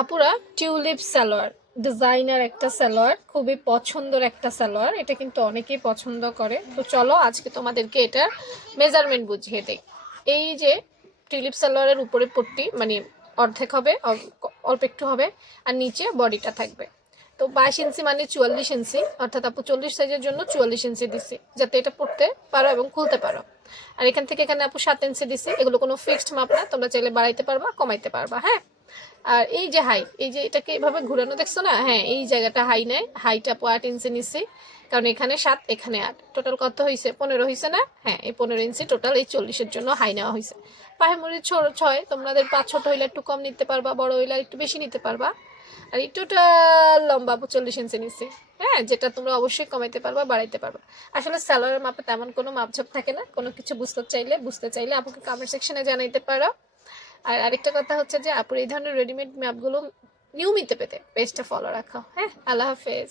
আপুরা tulip salwar, designer একটা সালোয়ার, খুবই পছন্দের একটা সালোয়ার। এটা কিন্তু অনেকেই পছন্দ করে। তো চলো আজকে তোমাদেরকে এটার মেজারমেন্ট বুঝিয়ে দেই। এই যে টিউলিপ সালোয়ারের উপরে পট্টি মানে অর্ধেক হবে, অল্প একটু হবে, আর নিচে বডিটা থাকবে। তো 22 ইঞ্চি মানে 44 ইঞ্চি, অর্থাৎ আপু 40 সাইজের জন্য 44 ইঞ্চি দিছি, যাতে এটা পড়তে পারো এবং খুলতে পারো। আর এখান থেকে এখানে আপু 7 ইঞ্চি দিছি। এগুলো কোনো ফিক্সড মাপ না, তোমরা চাইলে বাড়াইতে পারবা, কমাইতে পারবা। হ্যাঁ, আর এই যে হাই, এই যে এটাকে এভাবে ঘুরানো দেখছো না, হ্যাঁ এই জায়গাটা হাই নেয়। হাইটা আপু 8 ইঞ্চি নিচ্ছি, কারণ এখানে 7 এখানে 8, টোটাল কত হয়েছে? 15 হয়েছে না? হ্যাঁ, এই 15 ইঞ্চি টোটাল এই 40-এর জন্য হাই নেওয়া হয়েছে। পায়ে মুড়ি 6, তোমাদের 5 ছোট হইলে একটু কম নিতে পারবা, বড় হইলে একটু বেশি নিতে পারবা। আর এই টোটাল লম্বা আপু 40 ইঞ্চি নিচ্ছি। হ্যাঁ, যেটা তোমরা অবশ্যই কমাইতে পারবা, বাড়াইতে পারবা। আসলে স্যালোয়ারের মাপে তেমন কোনো মাপঝোপ থাকে না। কোনো কিছু বুঝতে চাইলে আপুকে কমেন্ট সেকশনে জানাইতে পারো। আর আরেকটা কথা হচ্ছে যে আপুর এই ধরনের রেডিমেড ম্যাপগুলো নিয়মিত পেতে পেজটা ফলো রাখো। হ্যাঁ, আল্লাহ হাফেজ।